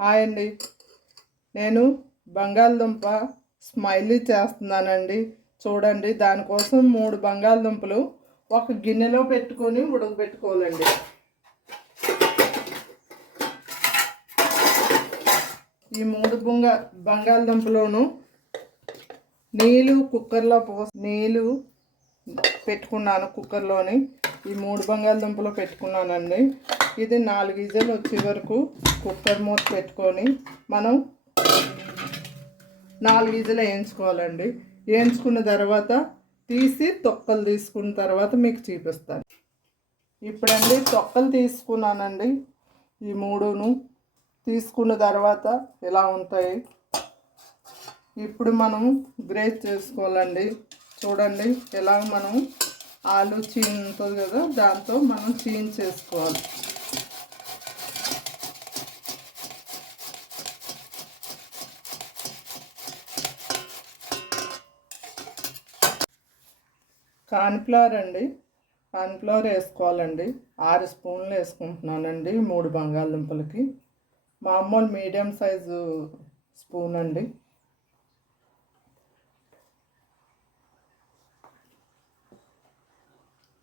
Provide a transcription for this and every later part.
Hi అండి. నేను బంగాళదుంప స్మైలీ చేస్తున్నానండి. చూడండి, దానికోసం 3 బంగాళదుంపలు ఒక గిన్నెలో పెట్టుకొని ఉడకబెట్టుకోవాలండి. ఈ 3 బంగాళదుంపలోను నీళ్ళు కుక్కర్లో నీళ్ళు పెట్టుకున్నాను. కుక్కర్లోని ఈ 3 బంగాళదుంపలు పెట్టుకున్నానండి. ఇది 4 విజిల్ వచ్చే వరకు కుక్కర్ మూత పెట్టుకొని మనం 4 విజిల్ వేయించుకోవాలండి. వేయించుకున్న తర్వాత తీసి తొక్కలు తీసుకున్న తర్వాత మీకు చూపిస్తాను. ఇప్పుడండి తొక్కలు తీసుకున్నానండి. ఈ 3ను తీసుకున్న తర్వాత ఇలా ఉంటాయి. ఇప్పుడు మనం గ్రేట్ చేసుకోవాలండి. చూడండి, ఎలా మనం ఆలు చీన్ ఉంటుంది కదా, దాంతో మనం చీన్ చేసుకోవాలి. కార్న్ఫ్లవర్ అండి, కార్న్ఫ్లవర్ వేసుకోవాలండి. 6 స్పూన్లు వేసుకుంటున్నానండి 3 బంగాళదుంపలకి. మామూలు మీడియం సైజు స్పూన్ అండి.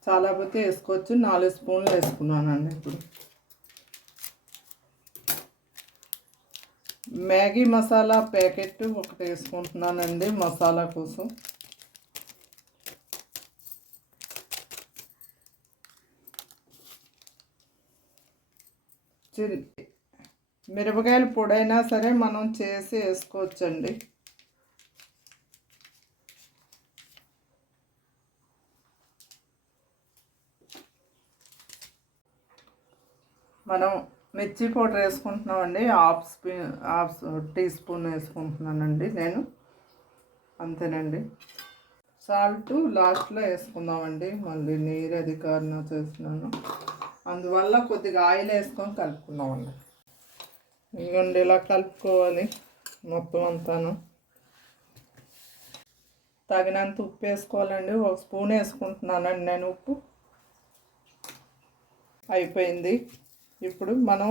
చాలా పోతే వేసుకోవచ్చు. 4 స్పూన్లు వేసుకున్నానండి. ఇప్పుడు మ్యాగీ మసాలా ప్యాకెట్ ఒకటి వేసుకుంటున్నానండి మసాలా కోసం. మిరపకాయల పొడైనా సరే మనం చేసి వేసుకోవచ్చండి. మనం మిర్చి పౌడర్ వేసుకుంటున్నామండి. హాఫ్ టీ స్పూన్ వేసుకుంటున్నానండి నేను. అంతేనండి. సాల్ట్ లాస్ట్లో వేసుకుందామండి. మళ్ళీ నీరు అది కారణం చేస్తున్నాను, అందువల్ల కొద్దిగా ఆయిల్ వేసుకొని కలుపుకున్నామండి. ఇదిగోండి, ఇలా కలుపుకోవాలి మొత్తం అంతాను. తగినంత ఉప్పు వేసుకోవాలండి. 1 స్పూన్ వేసుకుంటున్నానండి నేను ఉప్పు. అయిపోయింది. ఇప్పుడు మనం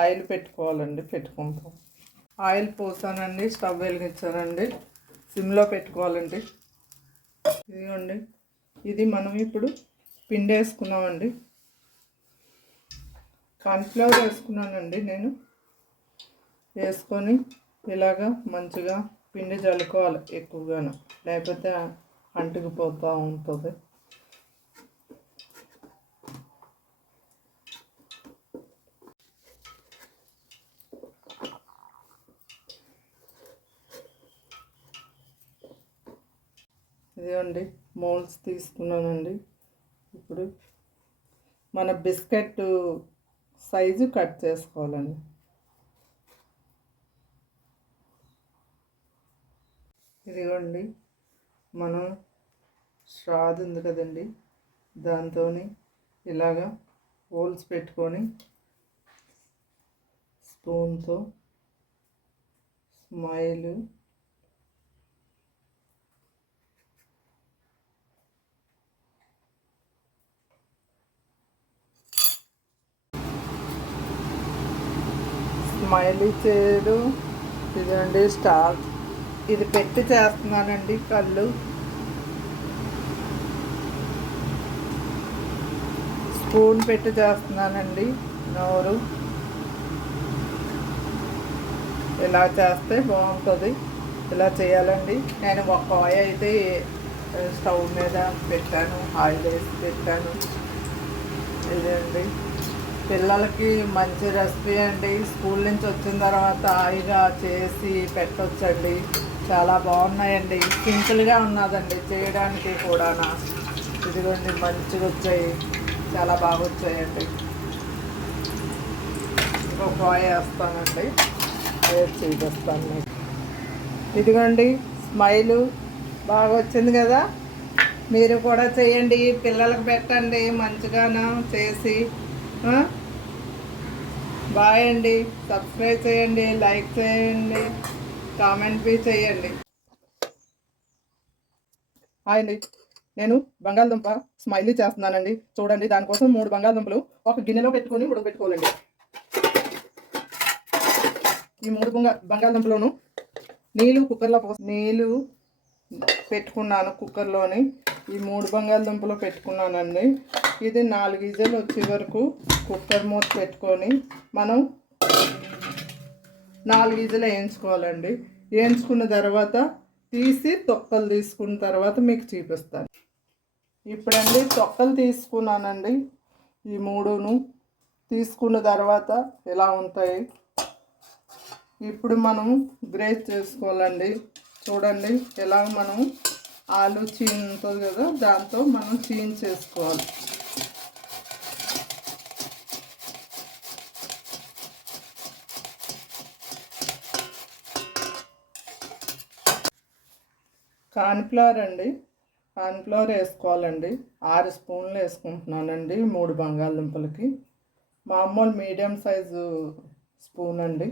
ఆయిల్ పెట్టుకోవాలండి. పెట్టుకుంటాం. ఆయిల్ పోసానండి. స్టవ్ వెలిగించానండి. సిమ్లో పెట్టుకోవాలండి. ఇదిగోండి, ఇది మనం ఇప్పుడు పిండి వేసుకున్నామండి. కార్న్ఫ్లవర్ వేసుకున్నానండి నేను. వేసుకొని ఇలాగా మంచిగా పిండి జల్లుకోవాలి ఎక్కువగాను, లేకపోతే అంటుకుపోతూ ఉంటుంది. ఇదిగోండి, మోల్డ్స్ తీసుకున్నానండి. ఇప్పుడు మన బిస్కెట్ సైజు కట్ చేసుకోవాలండి. ఇదిగోండి, మనం స్ట్రాద్ ఉంది కదండి, దాంతో ఇలాగా హోల్స్ పెట్టుకొని స్పూన్తో స్మైల్ చేయడం. ఇదండి స్టార్, ఇది పెట్టి చేస్తున్నానండి. కళ్ళు స్పూన్ పెట్టి చేస్తున్నానండి. నోరు ఇలా చేస్తే బాగుంటుంది. ఇలా చేయాలండి. నేను ఒక ఆయిల్ అయితే స్టవ్ మీద పెట్టాను, ఆయిల్ వేసి పెట్టాను. ఇదండి, పిల్లలకి మంచి రెసిపీ అండి. స్కూల్ నుంచి వచ్చిన తర్వాత హాయిగా చేసి పెట్టొచ్చండి. చాలా బాగున్నాయండి. సింపుల్గా ఉన్నదండి చేయడానికి కూడా. ఇదిగోండి, మంచిగా వచ్చాయి, చాలా బాగా వచ్చాయండి. ఇంకొక ఆయిల్ వేస్తానండి, వేసి చూపిస్తాను. ఇదిగోండి, స్మైలు బాగా వచ్చింది కదా. మీరు కూడా చేయండి, పిల్లలకు పెట్టండి మంచిగాను చేసి. బాయ్ అండి. సబ్స్క్రైబ్ చేయండి, లైక్ చేయండి, కామెంట్ బి చేయండి. హాయ్ అండి. నేను బంగాళదుంప స్మైలీ చేస్తున్నానండి. చూడండి, దానికోసం 3 బంగాళదుంపలు ఒక గిన్నెలో పెట్టుకొని ఉడకబెట్టుకోవాలండి. ఈ 3 బంగాళదుంపలోను నీళ్ళు కుక్కర్లో నీళ్ళు పెట్టుకున్నాను. కుక్కర్లోని ఈ 3 బంగాళదుంపలు పెట్టుకున్నానండి. ఇది 4 విజిల్ వచ్చే వరకు కుక్కర్ మూత పెట్టుకొని మనం 4 విజిల్ వేయించుకోవాలండి. వేయించుకున్న తర్వాత తీసి తొక్కలు తీసుకున్న తర్వాత మీకు చూపిస్తాను. ఇప్పుడండి తొక్కలు తీసుకున్నానండి. ఈ 3ను తీసుకున్న తర్వాత ఇలా ఉంటాయి. ఇప్పుడు మనం గ్రేట్ చేసుకోవాలండి. చూడండి ఎలా మనం ఆలు చీన్ ఉంటుంది కదా, దాంతో మనం చీన్ చేసుకోవాలి. కార్న్ఫ్లవర్ అండి, కార్న్ఫ్లవర్ వేసుకోవాలండి. 6 స్పూన్లు వేసుకుంటున్నానండి 3 బంగాళదుంపలకి. మామూలు మీడియం సైజు స్పూన్ అండి.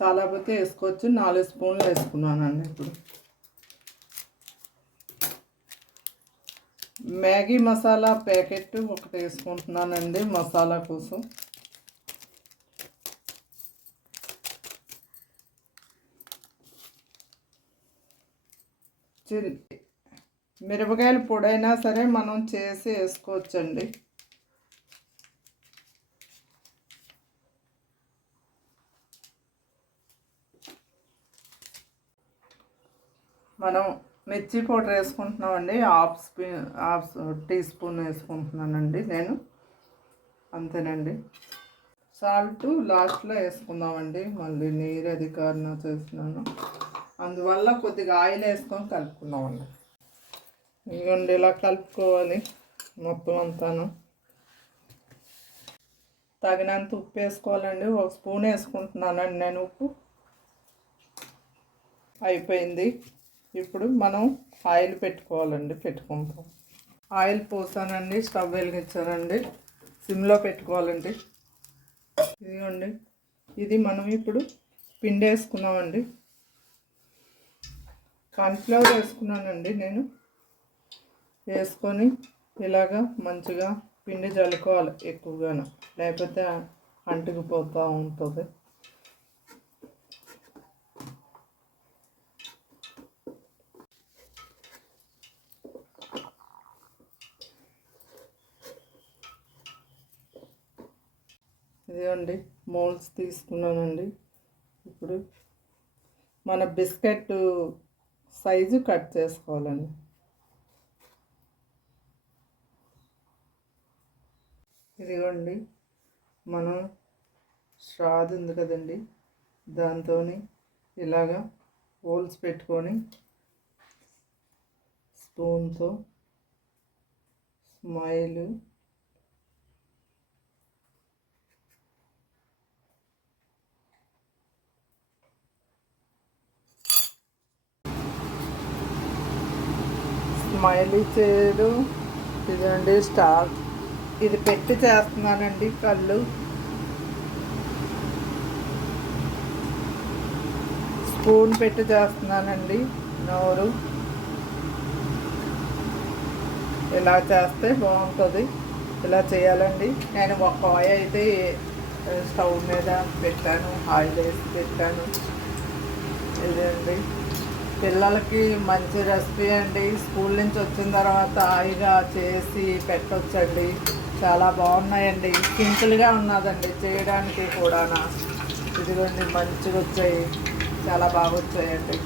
చాలా పోతే వేసుకోవచ్చు. 4 స్పూన్లు వేసుకున్నానండి. ఇప్పుడు మ్యాగీ మసాలా ప్యాకెట్ ఒకటి వేసుకుంటున్నానండి మసాలా కోసం. మిరపకాయల పొడైనా సరే మనం చేసి వేసుకోవచ్చండి. మనం మిర్చి పౌడర్ వేసుకుంటున్నామండి. హాఫ్ టీ స్పూన్ వేసుకుంటున్నానండి నేను. అంతేనండి. సాల్ట్ లాస్ట్లో వేసుకుందామండి. మళ్ళీ నీరు అది కారణం చేస్తున్నాను, అందువల్ల కొద్దిగా ఆయిల్ వేసుకొని కలుపుకున్నామండి. ఇదిగోండి ఇలా కలుపుకోవాలి మొత్తం అంతాను. తగినంత ఉప్పు వేసుకోవాలండి. 1 స్పూన్ వేసుకుంటున్నానండి నేను ఉప్పు. అయిపోయింది. ఇప్పుడు మనం ఆయిల్ పెట్టుకోవాలండి. పెట్టుకుంటాం. ఆయిల్ పోసానండి. స్టవ్ వెలిగించానండి. సిమ్లో పెట్టుకోవాలండి. ఇదిగోండి ఇది మనం ఇప్పుడు పిండి వేసుకున్నామండి. కార్న్ఫ్లవర్ వేసుకున్నానండి నేను. వేసుకొని ఇలాగా మంచిగా పిండి జల్లుకోవాలి ఎక్కువగాను, లేకపోతే అంటుకుపోతూ ఉంటుంది. ఇదిగోండి మోల్డ్స్ తీసుకున్నానండి. ఇప్పుడు మన బిస్కెట్ సైజు కట్ చేసుకోవాలండి. ఇదిగోండి మనం స్ట్రాద్ ఉంది కదండి, దాంతో ఇలాగా హోల్స్ పెట్టుకొని స్పూన్తో స్మైల్ ఇచ్చేది. ఇదండి స్టార్. ఇది పెట్టి చేస్తున్నానండి. కళ్ళు స్పూన్ పెట్టి చేస్తున్నానండి. నోరు ఇలా చేస్తే బాగుంటుంది. ఇలా చేయాలండి. నేను ఒక ఆయిల్ అయితే స్టవ్ మీద పెట్టాను, ఆయిల్ వేసి పెట్టాను. ఇదండి పిల్లలకి మంచి రెసిపీ అండి. స్కూల్ నుంచి వచ్చిన తర్వాత హాయిగా చేసి పెట్టొచ్చండి. చాలా బాగున్నాయండి. సింపుల్గా ఉన్నదండి చేయడానికి కూడా. ఇదిగోండి మంచిగా వచ్చాయి, చాలా బాగా వచ్చాయండి.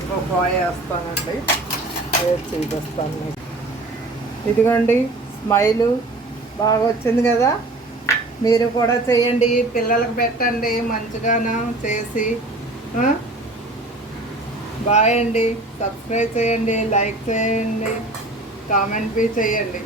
ఇంకొక ఆయిల్ వేస్తానండి, వేసి చూపిస్తాను. ఇదిగోండి స్మైలు బాగా వచ్చింది కదా. మీరు కూడా చేయండి, పిల్లలకు పెట్టండి మంచిగాను చేసి. బాయ్ అండి. సబ్స్క్రైబ్ చేయండి, లైక్ చేయండి, కామెంట్ చేయండి.